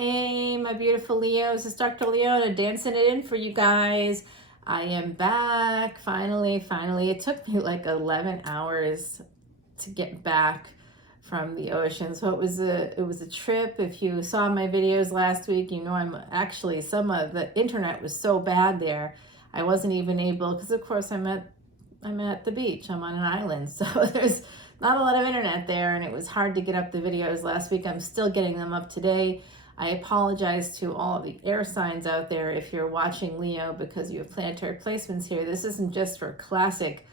Hey, my beautiful Leos, it's Dr. Leona dancing it in for you guys. I am back, finally. It took me like 11 hours to get back from the ocean. So it was a trip. If you saw my videos last week, you know some of the internet was so bad there. I wasn't even able, because of course I'm at the beach. I'm on an island, so there's not a lot of internet there, and it was hard to get up the videos last week. I'm still getting them up today. I apologize to all of the air signs out there if you're watching Leo because you have planetary placements here. This isn't just for classic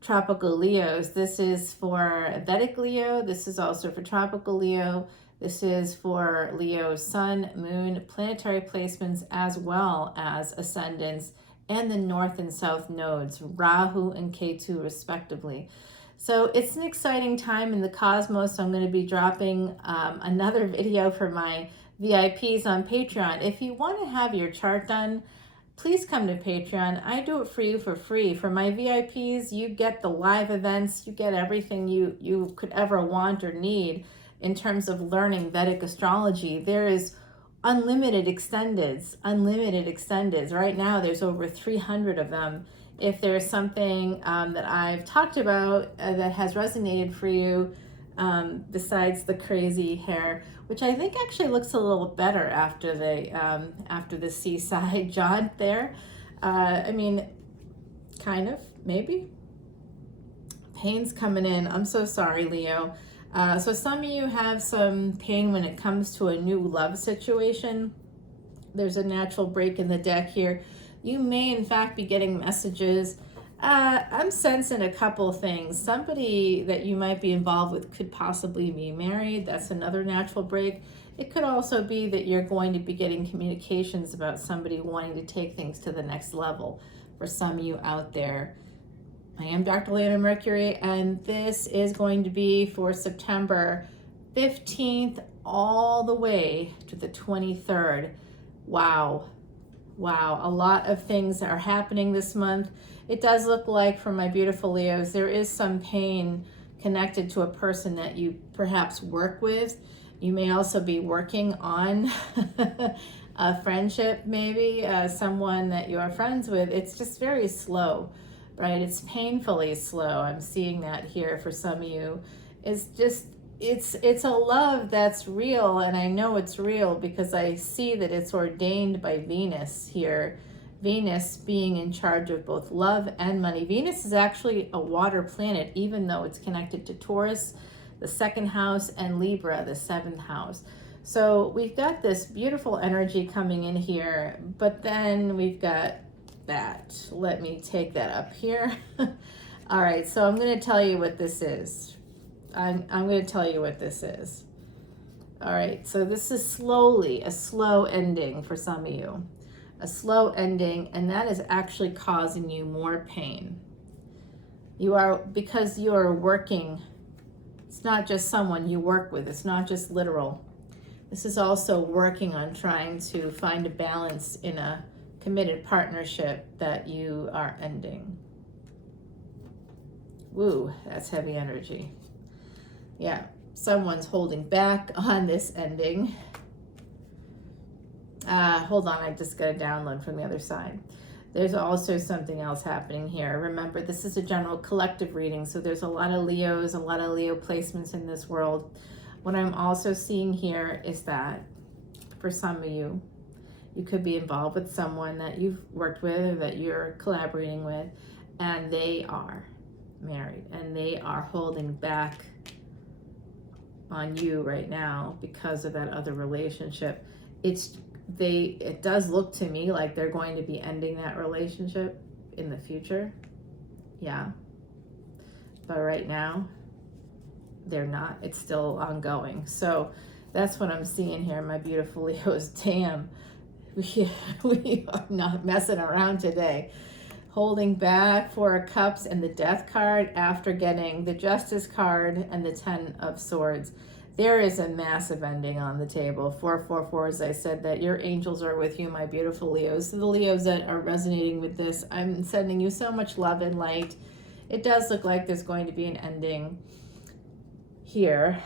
tropical Leos. This is for Vedic Leo. This is also for tropical Leo. This is for Leo sun, moon, planetary placements, as well as ascendants and the north and south nodes, Rahu and Ketu respectively. So it's an exciting time in the cosmos. I'm going to be dropping another video for my VIPs on Patreon. If you want to have your chart done, please come to Patreon. I do it for you for free. For my VIPs, you get the live events, you get everything you could ever want or need in terms of learning Vedic astrology. There is unlimited extendeds. Right now, there's over 300 of them. If there's something that I've talked about that has resonated for you, besides the crazy hair, which I think actually looks a little better after the seaside jaunt there. I mean, kind of, maybe. Pain's coming in. I'm so sorry, Leo. So some of you have some pain when it comes to a new love situation. There's a natural break in the deck here. You may, in fact, be getting messages. I'm sensing a couple things. Somebody that you might be involved with could possibly be married. That's another natural break. It could also be that you're going to be getting communications about somebody wanting to take things to the next level for some of you out there. I am Dr. Leona Mercury, and this is going to be for September 15th all the way to the 23rd. Wow, a lot of things are happening this month. It does look like, for my beautiful Leos, there is some pain connected to a person that you perhaps work with. You may also be working on a friendship, maybe someone that you are friends with. It's just very slow, right? It's painfully slow. I'm seeing that here for some of you. It's a love that's real, and I know it's real because I see that it's ordained by Venus here. Venus being in charge of both love and money. Venus is actually a water planet, even though it's connected to Taurus, the second house, and Libra, the seventh house. So we've got this beautiful energy coming in here, but then we've got that. Let me take that up here. All right, so I'm going to tell you what this is. I'm going to tell you what this is. All right, so this is slowly a slow ending for some of you. A slow ending, and that is actually causing you more pain. Because you are working, it's not just someone you work with, it's not just literal. This is also working on trying to find a balance in a committed partnership that you are ending. Woo, that's heavy energy. Yeah, someone's holding back on this ending. Hold on, I just got a download from the other side. There's also something else happening here. Remember, this is a general collective reading, so there's a lot of Leos, a lot of Leo placements in this world. What I'm also seeing here is that for some of you, you could be involved with someone that you've worked with or that you're collaborating with, and they are married, and they are holding back on you right now because of that other relationship. It does look to me like they're going to be ending that relationship in the future. Yeah. But right now, they're not. It's still ongoing. So that's what I'm seeing here, my beautiful Leos. Damn, we are not messing around today. Holding back, Four of Cups and the Death card after getting the Justice card and the Ten of Swords. There is a massive ending on the table. 444, as I said, that your angels are with you, my beautiful Leos. So the Leos that are resonating with this, I'm sending you so much love and light. It does look like there's going to be an ending here.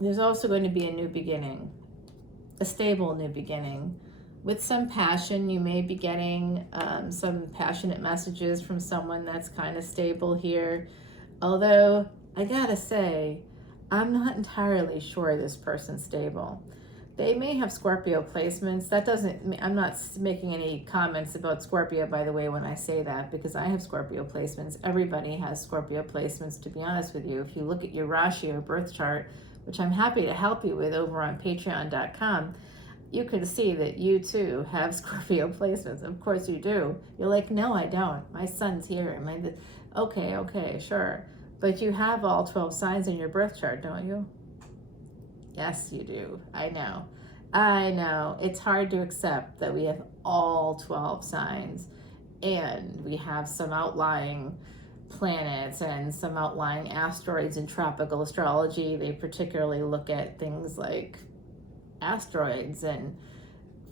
There's also going to be a new beginning. a stable new beginning. With some passion, you may be getting some passionate messages from someone that's kind of stable here. Although, I gotta say, I'm not entirely sure this person's stable. They may have Scorpio placements. That doesn't, I'm not making any comments about Scorpio, by the way, when I say that, because I have Scorpio placements. Everybody has Scorpio placements, to be honest with you. If you look at your Rashi or birth chart, which I'm happy to help you with over on patreon.com, you can see that you too have Scorpio placements. Of course you do. You're like, no, I don't. My sun's here. Okay, sure. But you have all 12 signs in your birth chart, don't you? Yes, you do. I know. It's hard to accept that we have all 12 signs and we have some outlying planets and some outlying asteroids in tropical astrology. They particularly look at things like asteroids and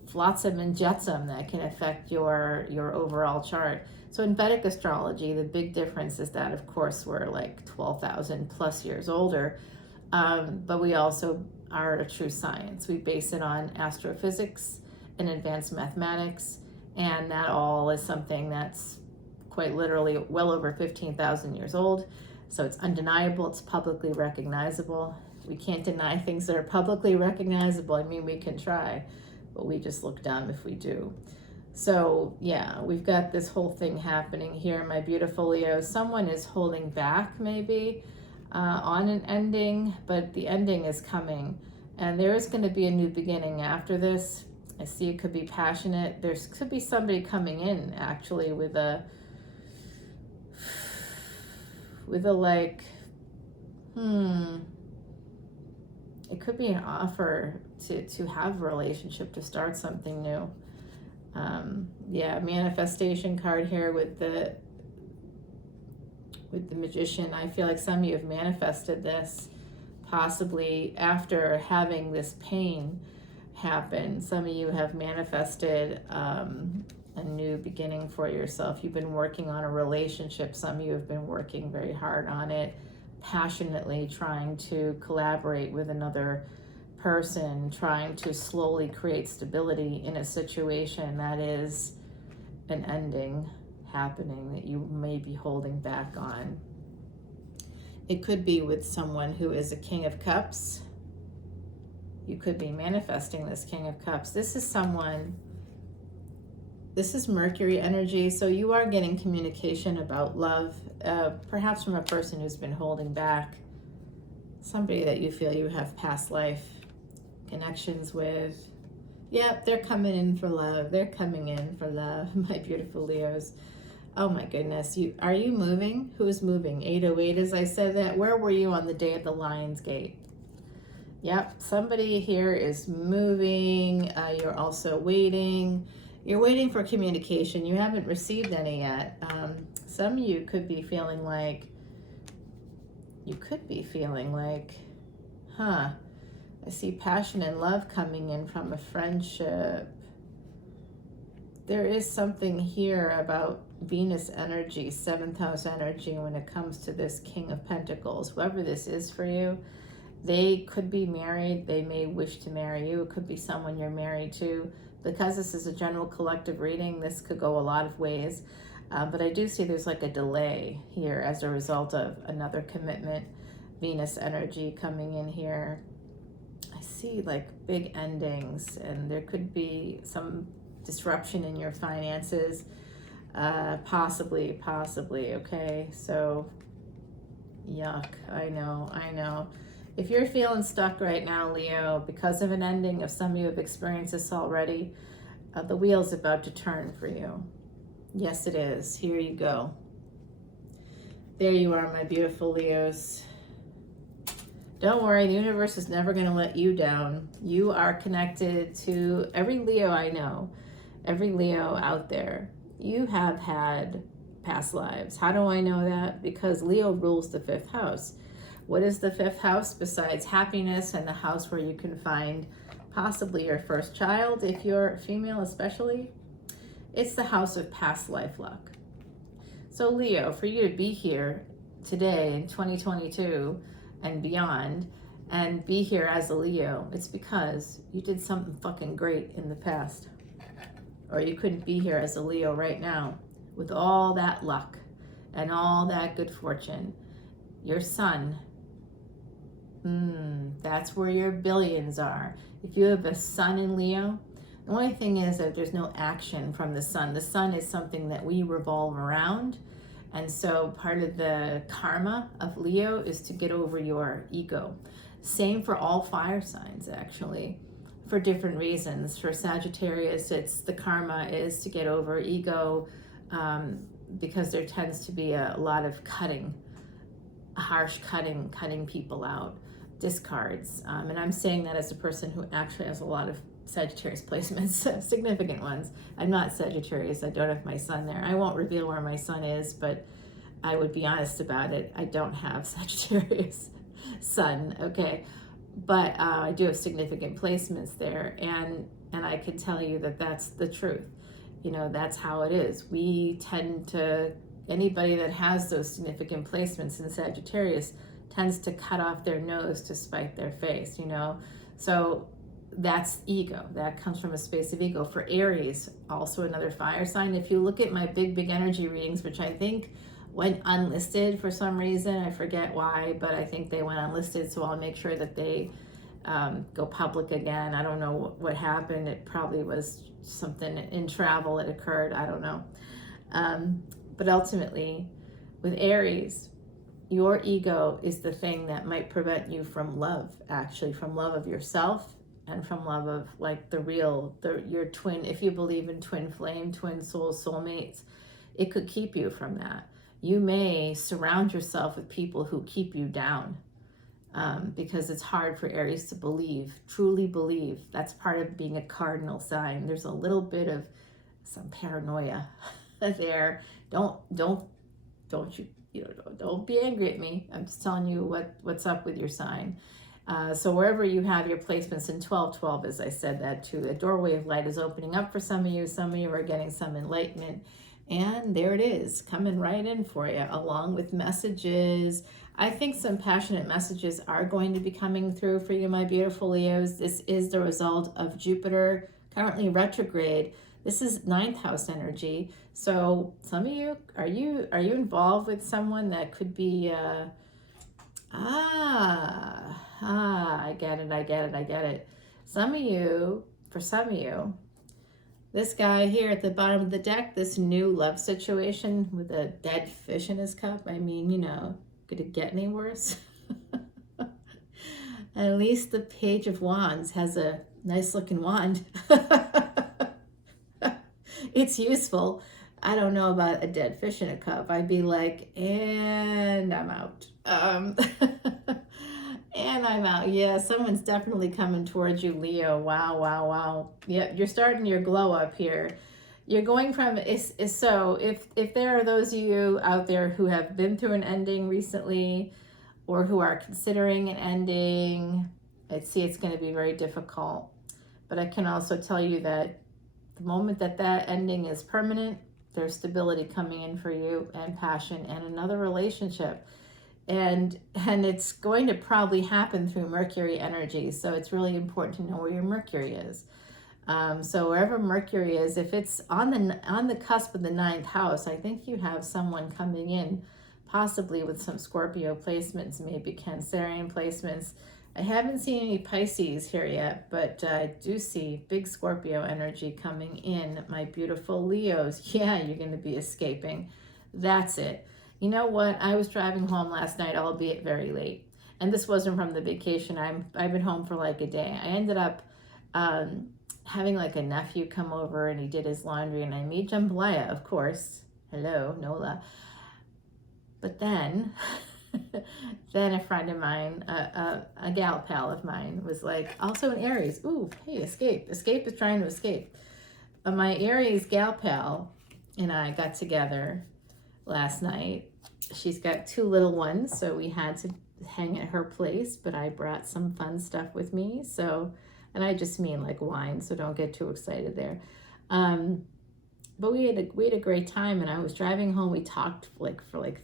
flotsam and jetsam that can affect your overall chart. So in Vedic astrology, the big difference is that, of course, we're like 12,000 plus years older. But we also are a true science. We base it on astrophysics and advanced mathematics, and that all is something that's quite literally well over 15,000 years old. So it's undeniable, it's publicly recognizable. We can't deny things that are publicly recognizable. I mean, we can try, but we just look dumb if we do. So yeah, we've got this whole thing happening here, my beautiful Leo. Someone is holding back maybe on an ending, but the ending is coming, and there is going to be a new beginning after this. I see it could be passionate. There could be somebody coming in actually with a like, it could be an offer to have a relationship, to start something new. Yeah, manifestation card here with the Magician. I feel like some of you have manifested this possibly after having this pain happen. Some of you have manifested a new beginning for yourself. You've been working on a relationship. Some of you have been working very hard on it, passionately trying to collaborate with another person, trying to slowly create stability in a situation that is an ending happening that you may be holding back on. It could be with someone who is a King of Cups. You could be manifesting this King of Cups. This is Mercury energy, so you are getting communication about love, perhaps from a person who's been holding back, somebody that you feel you have past life connections with. Yep, they're coming in for love. They're coming in for love, my beautiful Leos. Oh my goodness, are you moving? Who's moving? 808, as I said that. Where were you on the day of the Lion's Gate? Yep, somebody here is moving. You're also waiting. You're waiting for communication. You haven't received any yet. Some of you could be feeling like, I see passion and love coming in from a friendship. There is something here about Venus energy, 7th house energy, when it comes to this King of Pentacles. Whoever this is for you, they could be married. They may wish to marry you. It could be someone you're married to. Because this is a general collective reading, this could go a lot of ways. But I do see there's like a delay here as a result of another commitment. Venus energy coming in here. I see like big endings, and there could be some disruption in your finances. Possibly, okay? So, yuck, I know. If you're feeling stuck right now, Leo, because of an ending, if some of you have experienced this already, the wheel's about to turn for you. Yes, it is. Here you go. There you are, my beautiful Leos. Don't worry, the universe is never going to let you down. You are connected to every Leo I know, every Leo out there. You have had past lives. How do I know that? Because Leo rules the 5th house. What is the 5th house besides happiness and the house where you can find possibly your first child, if you're female especially? It's the house of past life luck. So Leo, for you to be here today in 2022 and beyond, and be here as a Leo, it's because you did something fucking great in the past. Or you couldn't be here as a Leo right now with all that luck and all that good fortune. Your sun, that's where your billions are. If you have a sun in Leo, the only thing is that there's no action from the sun. The sun is something that we revolve around. And so part of the karma of Leo is to get over your ego. Same for all fire signs, actually, for different reasons. For Sagittarius, it's the karma is to get over ego, because there tends to be a lot of cutting, harsh cutting people out, discards. And I'm saying that as a person who actually has a lot of Sagittarius placements, significant ones. I'm not Sagittarius. I don't have my sun there. I won't reveal where my sun is, but I would be honest about it. I don't have Sagittarius sun, okay? But I do have significant placements there, and I can tell you that that's the truth. You know, that's how it is. We tend to, anybody that has those significant placements in Sagittarius tends to cut off their nose to spite their face, you know? So that's ego. That comes from a space of ego. For Aries, also another fire sign. If you look at my big energy readings, which I think went unlisted for some reason, I forget why, but I think they went unlisted, so I'll make sure that they go public again. I don't know what happened. It probably was something in travel that occurred. I don't know. But ultimately, with Aries, your ego is the thing that might prevent you from love, actually, from love of yourself and from love of like your twin. If you believe in twin flame, twin souls, soulmates, it could keep you from that. You may surround yourself with people who keep you down, because it's hard for Aries to believe, truly believe. That's part of being a cardinal sign. There's a little bit of some paranoia there. Don't be angry at me. I'm just telling you what's up with your sign. So wherever you have your placements in 1212, as I said that too, a doorway of light is opening up for some of you. Some of you are getting some enlightenment. And there it is, coming right in for you, along with messages. I think some passionate messages are going to be coming through for you, my beautiful Leos. This is the result of Jupiter currently retrograde. This is 9th house energy. So some of you, are you involved with someone that could be, I get it. For some of you, this guy here at the bottom of the deck, this new love situation with a dead fish in his cup. I mean, you know, could it get any worse? At least the Page of Wands has a nice looking wand. It's useful. I don't know about a dead fish in a cup. I'd be like, and I'm out. And I'm out. Yeah, someone's definitely coming towards you, Leo. Wow. Yeah, you're starting your glow up here. You're going from, so if there are those of you out there who have been through an ending recently or who are considering an ending, I'd see it's going to be very difficult. But I can also tell you that the moment that ending is permanent, there's stability coming in for you and passion and another relationship. And it's going to probably happen through Mercury energy. So it's really important to know where your Mercury is. So wherever Mercury is, if it's on the cusp of the 9th house, I think you have someone coming in, possibly with some Scorpio placements, maybe Cancerian placements. I haven't seen any Pisces here yet, but I do see big Scorpio energy coming in, my beautiful Leos. Yeah, you're going to be escaping. That's it. You know what? I was driving home last night, albeit very late. And this wasn't from the vacation. I've been home for like a day. I ended up having like a nephew come over and he did his laundry and I made jambalaya, of course. Hello, Nola. But then a friend of mine, a gal pal of mine was like, also an Aries. Ooh, hey, escape. Escape is trying to escape. My Aries gal pal and I got together last night. She's got 2 little ones, so we had to hang at her place, but I brought some fun stuff with me. So, and I just mean like wine, so don't get too excited there. But we had a great time, and I was driving home. We talked for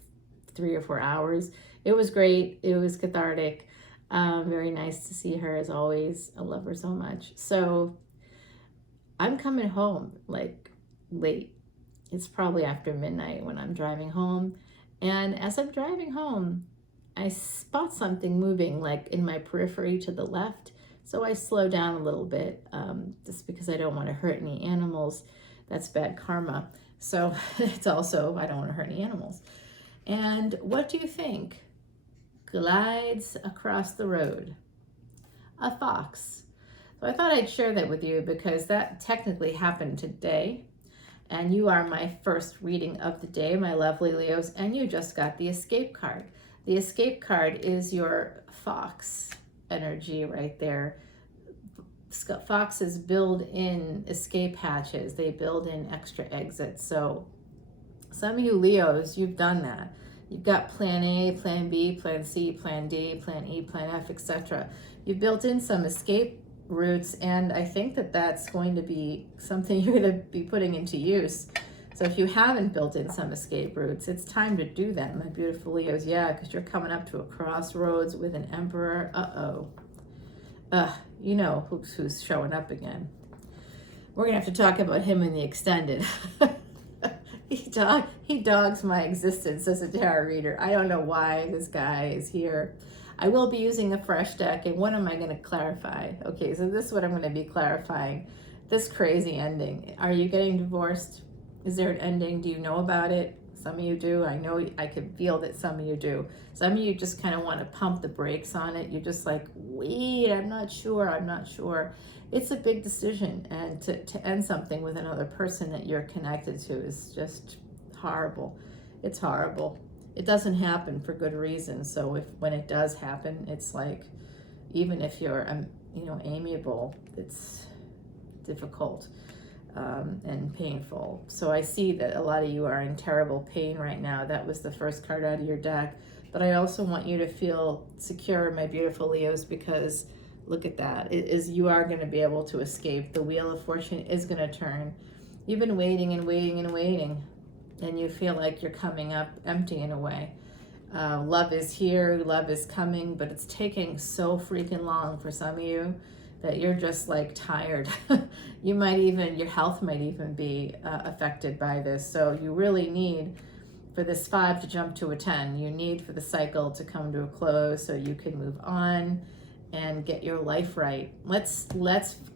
3 or 4 hours. It was great. It was cathartic. Very nice to see her as always. I love her so much. So I'm coming home like late. It's probably after midnight when I'm driving home. And as I'm driving home, I spot something moving like in my periphery to the left. So I slow down a little bit just because I don't want to hurt any animals. That's bad karma. So it's also, I don't want to hurt any animals. And what do you think glides across the road? A fox. So I thought I'd share that with you because that technically happened today. And you are my first reading of the day, my lovely Leos, and you just got the escape card. The escape card is your fox energy right there. Foxes build in escape hatches. They build in extra exits. So some of you Leos, you've done that. You've got plan A, plan B, plan C, plan D, plan E, plan F, etc. You've built in some escape routes, and I think that that's going to be something you're going to be putting into use. So if you haven't built in some escape routes, it's time to do that, my beautiful Leos. Yeah, because you're coming up to a crossroads with an emperor. You know who's showing up again. We're going to have to talk about him in the extended. He dogs my existence as a tarot reader. I don't know why this guy is here. I will be using a fresh deck, and what am I going to clarify? Okay, so this is what I'm going to be clarifying. This crazy ending. Are you getting divorced? Is there an ending? Do you know about it? Some of you do. I know I could feel that some of you do. Some of you just kind of want to pump the brakes on it. You're just like, wait, I'm not sure. It's a big decision, and to end something with another person that you're connected to is just horrible. It's horrible. It doesn't happen for good reason. So when it does happen, it's like, even if you're amiable, it's difficult and painful. So I see that a lot of you are in terrible pain right now. That was the first card out of your deck. But I also want you to feel secure, my beautiful Leos, because look at that. You are going to be able to escape. The wheel of fortune is going to turn. You've been waiting and waiting and waiting, and you feel like you're coming up empty in a way. Love is here, love is coming, but it's taking so freaking long for some of you that you're just like tired. Your health might even be affected by this. So you really need for this 5 to jump to a 10. You need for the cycle to come to a close so you can move on and get your life right. Let's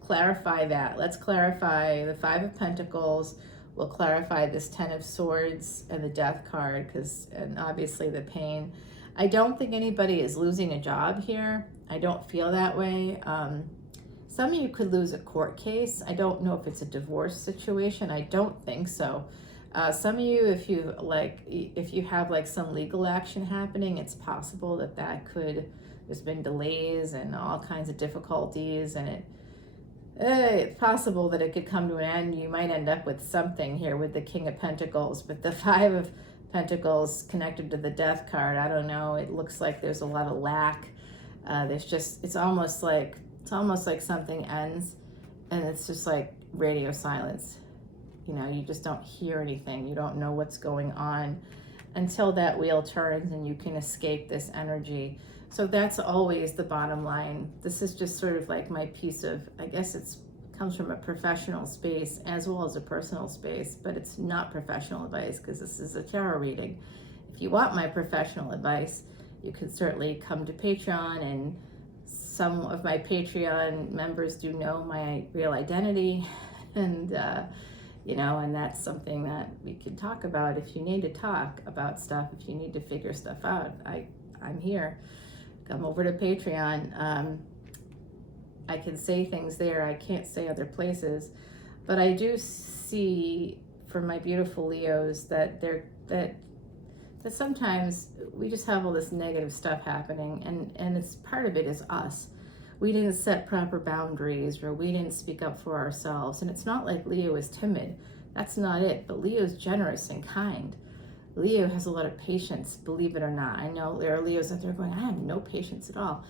clarify that. Let's clarify the 5 of Pentacles. We'll clarify this 10 of Swords and the Death card, and obviously the pain. I don't think anybody is losing a job here. I don't feel that way. Some of you could lose a court case. I don't know if it's a divorce situation. I don't think so. Some of you, if you have like some legal action happening, it's possible that there's been delays and all kinds of difficulties, and it's possible that it could come to an end. You might end up with something here with the King of Pentacles, but the 5 of Pentacles connected to the Death card, I don't know. It looks like there's a lot of lack. It's almost like something ends and it's just like radio silence. You just don't hear anything. You don't know what's going on until that wheel turns and you can escape this energy. So that's always the bottom line. This is just sort of like my piece of, I guess comes from a professional space as well as a personal space, but it's not professional advice because this is a tarot reading. If you want my professional advice, you can certainly come to Patreon, and some of my Patreon members do know my real identity, and and that's something that we can talk about if you need to talk about stuff, if you need to figure stuff out. I'm here. Come over to Patreon. I can say things there I can't say other places, but I do see for my beautiful Leos that sometimes we just have all this negative stuff happening, and it's part of it is us. We didn't set proper boundaries, or we didn't speak up for ourselves. And it's not like Leo is timid. That's not it. But Leo's generous and kind. Leo has a lot of patience, believe it or not. I know there are Leos out there going, I have no patience at all.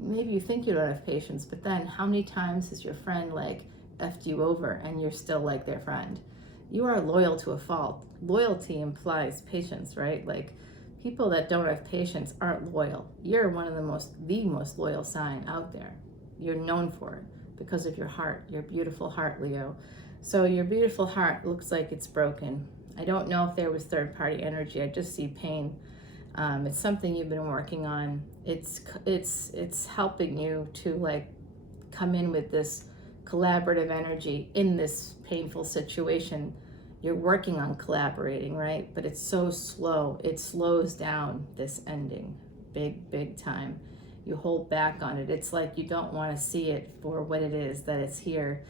Maybe you think you don't have patience, but then how many times has your friend like effed you over and you're still like their friend? You are loyal to a fault. Loyalty implies patience, right? Like People that don't have patience aren't loyal. You're one of the most loyal sign out there. You're known for it because of your heart, your beautiful heart, Leo. So your beautiful heart looks like it's broken. I don't know if there was third-party energy. I just see pain. It's something you've been working on. It's helping you to like come in with this collaborative energy in this painful situation. You're working on collaborating, right? But it's so slow. It slows down this ending big time. You hold back on it. It's like you don't want to see it for what it is, that it's here.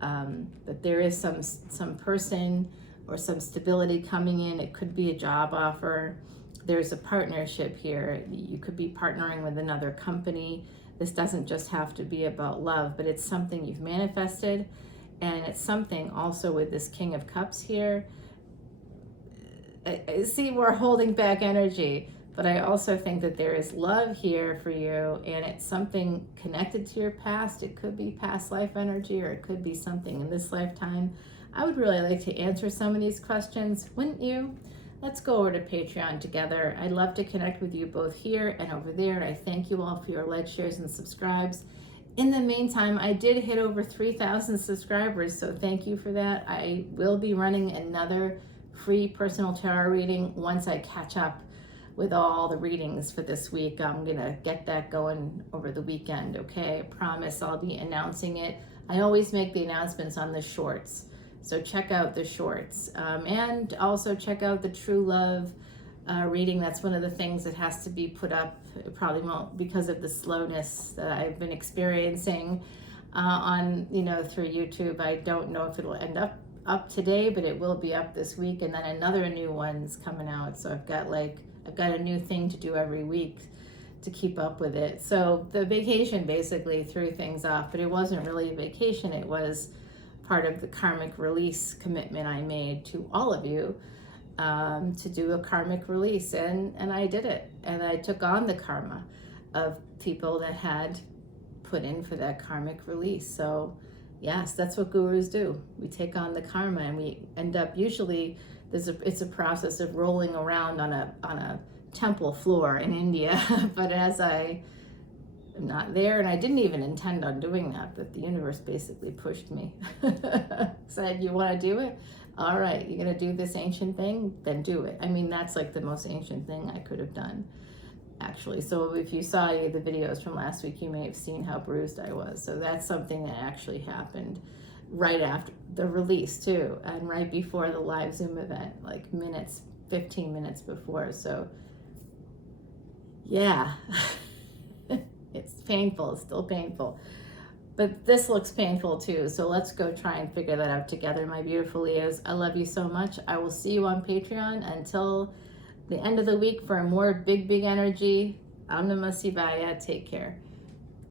But there is some person or some stability coming in. It could be a job offer. There's a partnership here. You could be partnering with another company. This doesn't just have to be about love, but it's something you've manifested. And it's something also with this King of Cups here. I see we're holding back energy, but I also think that there is love here for you, and it's something connected to your past. It could be past life energy, or it could be something in this lifetime. I would really like to answer some of these questions, wouldn't you? Let's go over to Patreon together. I'd love to connect with you both here and over there, and I thank you all for your likes, shares, and subscribes. In the meantime, I did hit over 3,000 subscribers, so thank you for that. I will be running another free personal tarot reading once I catch up with all the readings for this week. I'm gonna get that going over the weekend, okay? I promise I'll be announcing it. I always make the announcements on the shorts, so check out the shorts. And also check out the True Love reading. That's one of the things that has to be put up. It probably won't, because of the slowness that I've been experiencing on, through YouTube. I don't know if it'll end up today, but it will be up this week, and then another new one's coming out. So I've got a new thing to do every week to keep up with it. So the vacation basically threw things off, but it wasn't really a vacation. It was part of the karmic release commitment I made to all of you, to do a karmic release, and I did it, and I took on the karma of people that had put in for that karmic release. So yes, that's what gurus do. We take on the karma, and we end up, usually it's a process of rolling around on a temple floor in India. But as I am not there, and I didn't even intend on doing that, but the universe basically pushed me. Said, you want to do it? All right, you're going to do this ancient thing? Then do it. I mean, that's like the most ancient thing I could have done, actually. So if you saw any of the videos from last week, you may have seen how bruised I was. So that's something that actually happened right after the release too, and right before the live Zoom event, like 15 minutes before. So yeah, it's painful, it's still painful. But this looks painful too, so let's go try and figure that out together, my beautiful Leos. I love you so much. I will see you on Patreon until the end of the week for more big energy. Om Namah Shivaya. Take care.